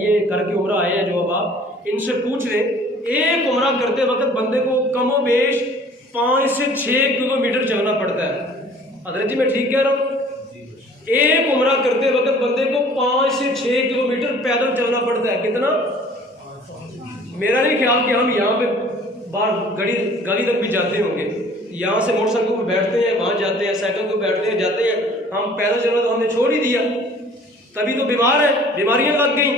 ये करके उम्रा आए हैं जो अब इनसे पूछ रहे, एक उम्रा करते वक्त बंदे को कमोबेश 5 से 6 किलोमीटर चलना पड़ता है। हजरत जी मैं ठीक कह रहा हूँ? एक उम्रा करते वक्त बंदे को 5 से 6 किलोमीटर पैदल चलना पड़ता है। कितना? मेरा नहीं ख्याल कि हम यहाँ पे बाहर गली तक भी जाते होंगे। यहाँ से मोटरसाइकिल पर बैठते हैं, वहाँ जाते हैं, साइकिल पर बैठते हैं, जाते हैं। हम पैदल चलना तो हमने छोड़ ही दिया, तभी तो बीमार है, बीमारियां लग गई।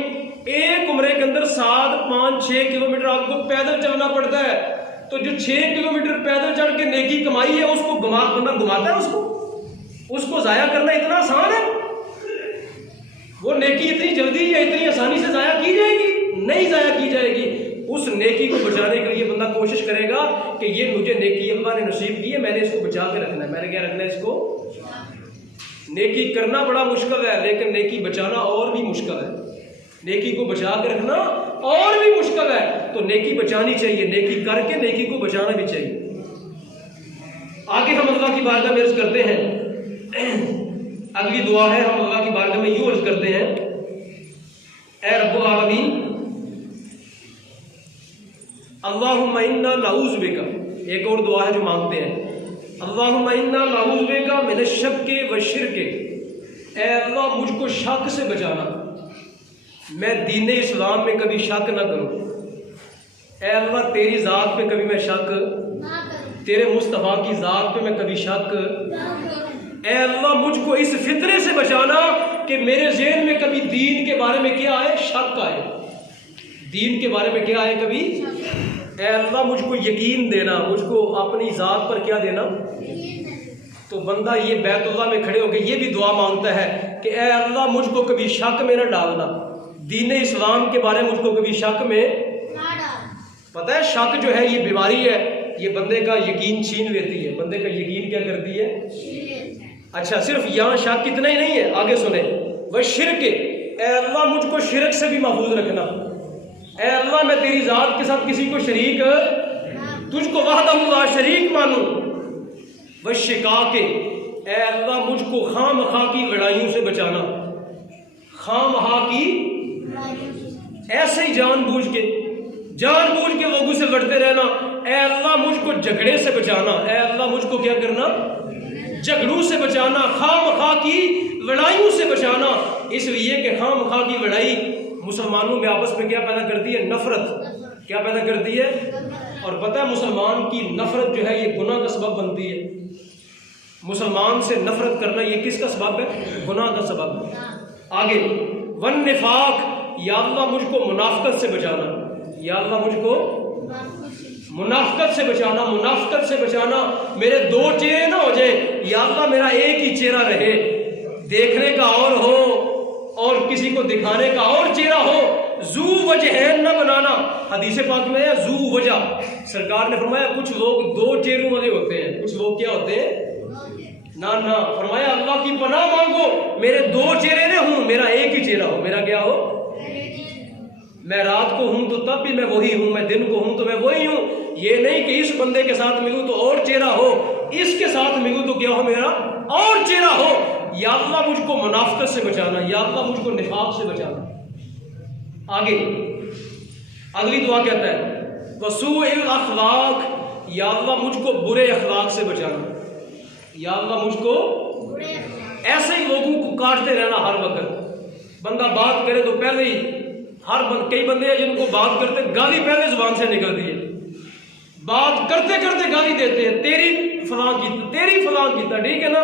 एक उम्रे के अंदर 7, 5, 6 किलोमीटर आपको पैदल चलना पड़ता है। तो जो 6 किलोमीटर पैदल चढ़ के नेकी कमाई है उसको बंदा घुमाता है, उसको जाया करना इतना आसान है? वो नेकी इतनी जल्दी या इतनी आसानी से जाया की जाएगी? नहीं जाया की जाएगी। उस नेकी को बचाने के लिए बंदा कोशिश करेगा कि ये मुझे नेकी अल्लाह ने नसीब की है, मैंने इसको बचा के रखना है। मैंने क्या रखना है? इसको। नेकी करना बड़ा मुश्किल है, लेकिन नेकी बचाना और भी मुश्किल है। नेकी को बचा के रखना और भी मुश्किल है, तो नेकी बचानी चाहिए। नेकी करके नेकी को बचाना भी चाहिए। आगे हम अल्लाह की बारगाह में अर्ज करते हैं, अगली दुआ है, हम अल्लाह की बारगाह में यूं अर्ज करते हैं, ऐ रब्बुल आलमीन अल्लाहुम्मा इन्ना नऊज़ु बिका। एक और दुआ है जो मांगते हैं, अल्लाहुम्मा इन्ना नऊज़ु बिका मिनश शक्के व शिरके। ऐ अल्लाह मुझको शक से बचाना, मैं दीन इस्लाम में कभी शक ना करूं। ऐ अल्लाह तेरी ज़ात पे कभी मैं शक, तेरे मुस्तफ़ा की ज़ात पे मैं कभी शक। ऐ अल्लाह मुझको इस फितरे से बचाना कि मेरे ज़हन में कभी दीन के बारे में क्या आए? शक आए। दीन के बारे में क्या आए? कभी। ऐ अल्लाह मुझको यकीन देना, मुझको अपनी ज़ात पर क्या देना? तो बंदा ये बैतुल्लाह में खड़े होकर ये भी दुआ मांगता है कि ऐ अल्लाह मुझको कभी शक में न डालना, दीन इस्लाम के बारे में मुझको कभी शक में ना डाल। पता है शक जो है ये बीमारी है, ये बंदे का यकीन छीन लेती है। बंदे का यकीन क्या करती है? अच्छा, सिर्फ यहाँ शक इतना ही नहीं है, आगे सुने, वह शिरक। ऐ अल्लाह मुझको शिरक से भी महफूज रखना। ऐ अल्लाह मैं तेरी ज़ात के साथ किसी को शरीक, तुझको वहदहू ला शरीक मानूं। वह शिकाके, ऐ अल्लाह मुझको खामखा की लड़ाइयों से बचाना। खामखा की ऐसे ही जानबूझ के लोगों से लड़ते रहना। ऐ अल्लाह मुझको झगड़े से बचाना। ऐ अल्लाह मुझको क्या करना? झगड़ों से बचाना, खामखा की लड़ाइयों से बचाना। इसलिए कि खामखा की लड़ाई मुसलमानों में आपस में क्या पैदा करती है? नफरत। क्या पैदा करती है? और पता है मुसलमान की नफरत जो है ये गुनाह का सबब बनती है। मुसलमान से नफरत करना ये किसका सबब है? गुनाह का सबब है। आगे, वन निफाक, या अल्लाह मुझको मुनाफिकत से बचाना। या अल्लाह मुझको मुनाफिकत से बचाना, मुनाफिकत से बचाना। मेरे दो चेहरे ना हो जाए, या अल्लाह मेरा एक ही चेहरा रहे, देखने का और हो और किसी को दिखाने का और चेहरा हो। जू वजहैन न बनाना। हदीस पाक में है जू वजह, सरकार ने फरमाया कुछ लोग दो चेहरों वाले होते हैं। कुछ लोग क्या होते हैं? ना ना, फरमाया अल्लाह की पनाह मांगो, मेरे दो चेहरे न हूं, मेरा एक ही चेहरा हो। मेरा क्या हो? मैं रात को हूं तो तब भी मैं वही हूं, मैं दिन को हूं तो मैं वही हूं। ये नहीं कि इस बंदे के साथ मिलूं तो और चेहरा हो, इसके साथ मिलूं तो क्या हो? मेरा और चेहरा हो। या अल्लाह मुझको मुनाफिकत से बचाना, या अल्लाह मुझको निफाक से बचाना। आगे अगली दुआ कहता है वसूइल अखलाक, या अल्लाह मुझको बुरे अखलाक से बचाना। या अल्लाह मुझको ऐसे ही लोगों को काटते रहना हर वक्त। बंदा बात करे तो पहले ही कई बंदे हैं जिनको बात करते गाली पहले जुबान से निकलती है, बात करते करते गाली देते हैं, तेरी फलां की, ठीक है ना,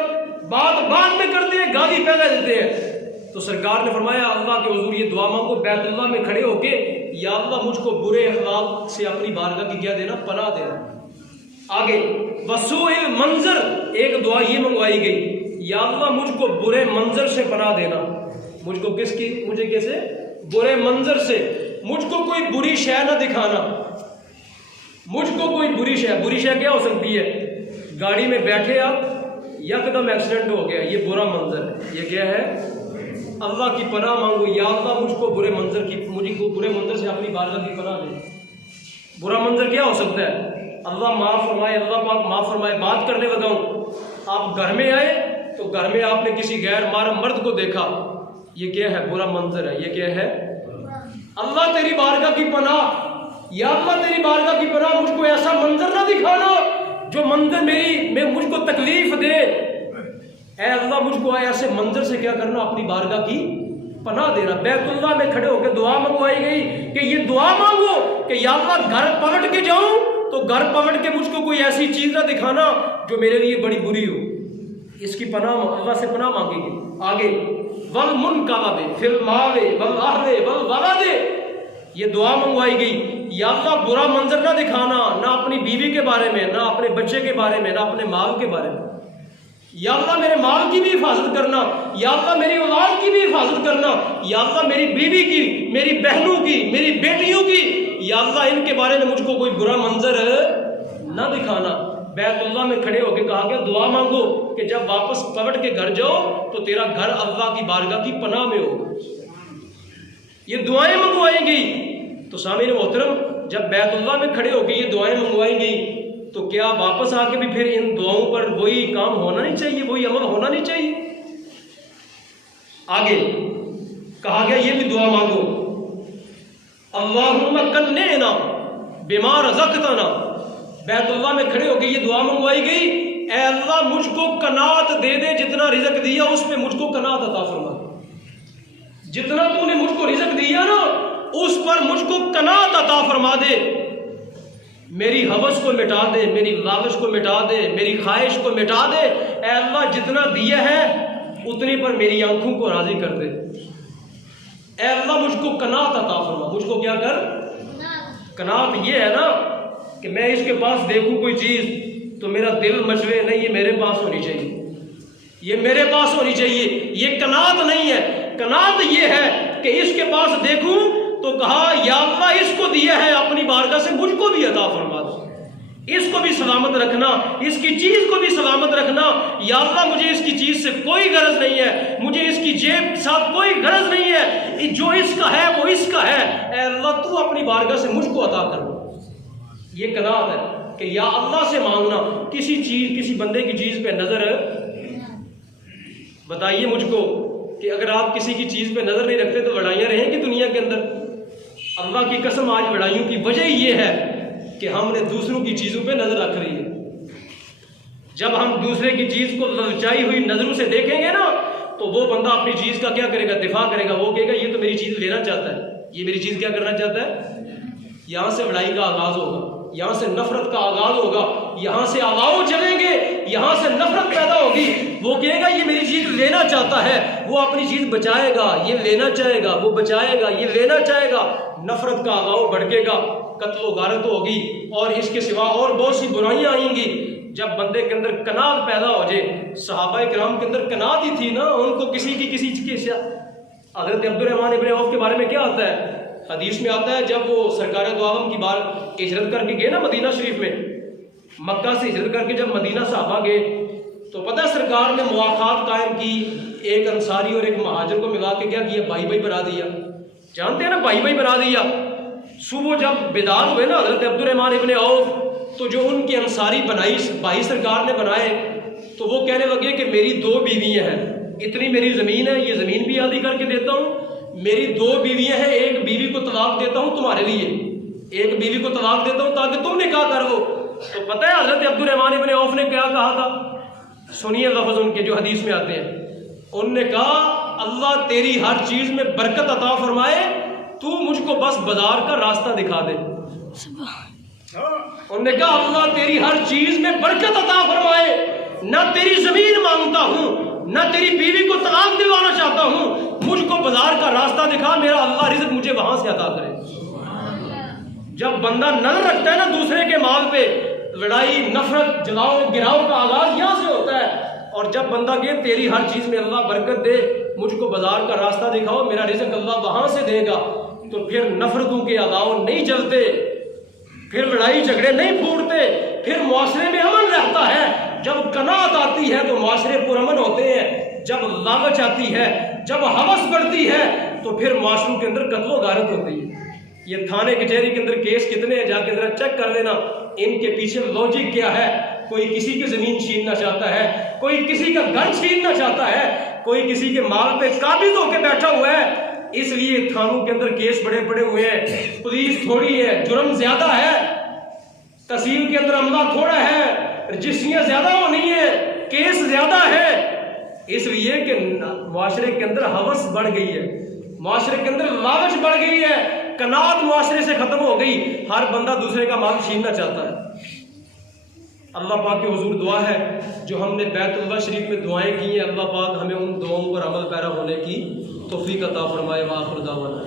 बात बाद में करते हैं, गाली पहले देते हैं। तो सरकार ने फरमाया अल्लाह के हुजूर ये दुआ मांगो बैतुल्लाह में खड़े होके, या अल्लाह मुझको बुरे अखलाक से अपनी बारगाह की क्या देना? पनाह देना। आगे वसूइल मंजर, एक दुआ ये मंगवाई गई, या अल्लाह मुझको बुरे मंजर से पनाह देना। मुझको किसकी? मुझे कैसे? बुरे मंजर से। मुझको कोई बुरी शय ना दिखाना। मुझको कोई बुरी शय क्या हो सकती है? गाड़ी में बैठे आप, यकदम एक्सीडेंट हो गया, ये बुरा मंजर है। ये क्या है? अल्लाह की पनाह मांगो, या अल्लाह मुझको बुरे मंजर से अपनी बारगाह की पनाह दे। बुरा मंजर क्या हो सकता है? अल्लाह माफ़ फरमाए, अल्लाह पाक माफ़ फरमाए। बात करने लगा हूँ, आप घर में आए तो घर में आपने किसी गैर महरम मर्द को देखा, ये क्या है? बुरा मंजर है। ये क्या है? अल्लाह तेरी बारगाह की पनाह, या अल्लाह तेरी बारगाह की पनाह, मुझको ऐसा मंजर ना दिखाना जो मंजर मुझको तकलीफ दे। ऐ अल्लाह मुझको ऐसे मंजर से क्या करना, अपनी बारगाह की पनाह देना। बैतुल्लाह में खड़े होकर दुआ मंगवाई गई कि ये दुआ मांगो कि या अल्लाह घर पलट के जाऊं तो घर पलट के मुझको कोई ऐसी चीज ना दिखाना जो मेरे लिए बड़ी बुरी हो। इसकी पनाह अल्लाह से पनाह मांगेगी। आगे वल मुनकबे फिल मावे वल अहले वल वलदे, ये दुआ मंगवाई गई, या अल्लाह बुरा मंजर ना दिखाना, ना अपनी बीवी के बारे में, ना अपने बच्चे के बारे में, ना अपने माल के बारे में। या अल्लाह मेरे माल की भी हिफाजत करना, या अल्लाह मेरी औलाद की भी हिफाजत करना, या अल्लाह मेरी बीवी की, मेरी बहनों की, मेरी बेटियों की, या अल्लाह इनके बारे में मुझको कोई बुरा मंजर ना दिखाना। बैतुल्लाह में खड़े होकर कहा गया दुआ मांगो कि जब वापस पलट के घर जाओ तो तेरा घर अल्लाह की बारगाह की पनाह में हो। ये दुआएं मंगवाई गई। तो सामीन मोहतरम, जब बैतुल्लाह में खड़े होकर ये दुआएं मंगवाई गई तो क्या वापस आके भी फिर इन दुआओं पर वही काम होना नहीं चाहिए, वही अमल होना नहीं चाहिए? आगे कहा गया ये भी दुआ मांगो, अल्लाहुम्मा कन्निना बिमा रज़क़तना। बैतुल्लाह में खड़े होकर ये दुआ मंगवाई गई, ऐ अल्लाह मुझको कनात दे दे, जितना रिज़्क़ दिया उस पे मुझको कनात अता फरमा। जितना तूने मुझको रिज़्क़ दिया ना उस पर मुझको कनात अता फरमा दे। मेरी हवस को मिटा दे, मेरी लालच को मिटा दे, मेरी ख्वाहिश को मिटा दे। ऐ अल्लाह जितना दिया है उतने पर मेरी आंखों को राजी कर दे। ऐ अल्लाह मुझको कनात अता फरमा। मुझको क्या कर? कनात ये है ना कि मैं इसके पास देखूं कोई चीज तो मेरा दिल मचले, नहीं ये मेरे पास होनी चाहिए, ये मेरे पास होनी चाहिए। ये कनात नहीं है। कनात ये है कि इसके पास देखूं तो कहा या अल्लाह इसको दिया है अपनी बारगाह से मुझको भी अता फरमा दो, इसको भी सलामत रखना, इसकी चीज को भी सलामत रखना। या अल्लाह मुझे इसकी चीज से कोई गरज नहीं है, मुझे इसकी जेब के साथ कोई गरज नहीं है, जो इसका है वो इसका है। ऐ अल्लाह तू अपनी बारगाह से मुझको अता कर। ये कनात है कि या अल्लाह से मांगना, किसी चीज, किसी बंदे की चीज पे नजर। बताइए मुझको कि अगर आप किसी की चीज पे नजर नहीं रखते तो लड़ाइयां रहेंगी दुनिया के अंदर। अल्लाह की कसम, आज लड़ाइयों की वजह ये है कि हमने दूसरों की चीजों पे नजर रख रही है। जब हम दूसरे की चीज को ललचाई हुई नजरों से देखेंगे ना तो वो बंदा अपनी चीज का क्या करेगा? दिफा करेगा। वो कहेगा ये तो मेरी चीज लेना चाहता है, ये मेरी चीज क्या करना चाहता है। यहां से लड़ाई का आगाज होगा, यहां से नफरत का आगाज होगा, यहां से अगाव चलेंगे, यहां से नफरत पैदा होगी। वो कहेगा ये मेरी चीज लेना चाहता है, वो अपनी चीज बचाएगा, ये लेना चाहेगा, वो बचाएगा, ये लेना चाहेगा। नफरत का अगाव भड़केगा, कत्लो गारत होगी और इसके सिवा और बहुत सी बुराइयां आएंगी। जब बंदे के अंदर कनात पैदा हो जाए, सहाबा किराम के अंदर कनात ही थी ना, उनको किसी की हज़रत अब्दुर्रहमान इब्न औफ के बारे में क्या आता है? हदीस में आता है जब वो सरकार दो आलम की बार हिजरत करके गए ना मदीना शरीफ में, मक्का से हिजरत करके जब मदीना साहबा गए तो पता है सरकार ने मुआखात कायम की, एक अंसारी और एक महाजिर को मिला के क्या किया? भाई भाई बना दिया। जानते हैं ना, भाई भाई बना दिया। सुबह जब बेदार हुए ना हज़रत अब्दुर्रहमान इब्न औफ, तो जो उनके अंसारी भाई सरकार ने बनाए तो वो कहने लगे कि मेरी 2 बीवियाँ हैं, इतनी मेरी ज़मीन है, ये ज़मीन भी आधी करके देता हूँ, मेरी 2 बीवियाँ हैं, एक बीवी को तलाक देता हूँ तुम्हारे लिए, एक बीवी को तलाक देता हूँ ताकि तुम निकाह कर लो। तो पता है हज़रत अब्दुर्रहमान इब्न औफ ने क्या कहा था? सुनिए लफ्ज़ उनके जो हदीस में आते हैं। उन्होंने कहा अल्लाह तेरी हर चीज़ में बरकत अता फरमाए, तू मुझको बस बाजार का रास्ता दिखा दे। उन्होंने कहा अल्लाह तेरी हर चीज में बरकत अता फरमाए, ना तेरी जमीन मांगता हूं, ना तेरी बीवी को तलाक दिलवाना चाहता हूं, मुझको बाजार का रास्ता दिखा, मेरा अल्लाह रिज़्क़ मुझे वहां से अता करे। जब बंदा नजर रखता है ना दूसरे के माल पे, लड़ाई, नफरत, जलाओ गिराओ का आगाज यहां से होता है। और जब बंदा कहे तेरी हर चीज में अल्लाह बरकत दे, मुझको बाजार का रास्ता दिखाओ, मेरा रिज़्क़ अल्लाह वहां से देगा, तो फिर नफरतों के आगाव नहीं चलते, फिर लड़ाई झगड़े नहीं फूटते, फिर मुआशरे में अमन रहता है। जब कनात आती है तो मुआशरे पुरअमन होते हैं, जब लालच आती है, जब हवस बढ़ती है तो फिर मुआशरों के अंदर कत्लो गारत होती है। ये थाने कचहरी के अंदर केस कितने हैं जाके जरा चेक कर लेना, इनके पीछे लॉजिक क्या है। कोई किसी की जमीन छीनना चाहता है, कोई किसी का घर छीनना चाहता है, कोई किसी के माल पे काबिज होकर बैठा हुआ है। इसलिए थानों के अंदर केस बड़े बड़े हुए हैं, पुलिस थोड़ी है, जुर्म ज्यादा है, तहसील के अंदर अमला थोड़ा है, रजिस्ट्रियां ज्यादा होनी है, केस ज्यादा है। इसलिए कि मुआशरे के अंदर हवस बढ़ गई है, मुआशरे के अंदर लालच बढ़ गई है, कनात मुआशरे से खत्म हो गई, हर बंदा दूसरे का माल छीनना चाहता है। अल्लाह पाक के हुजूर दुआ है जो हमने बैतुल्लाह शरीफ में दुआएं की हैं, अल्लाह पाक हमें उन दुआओं पर अमल पैरा होने की तौफीक अता फरमाए। व आखिर दावाना।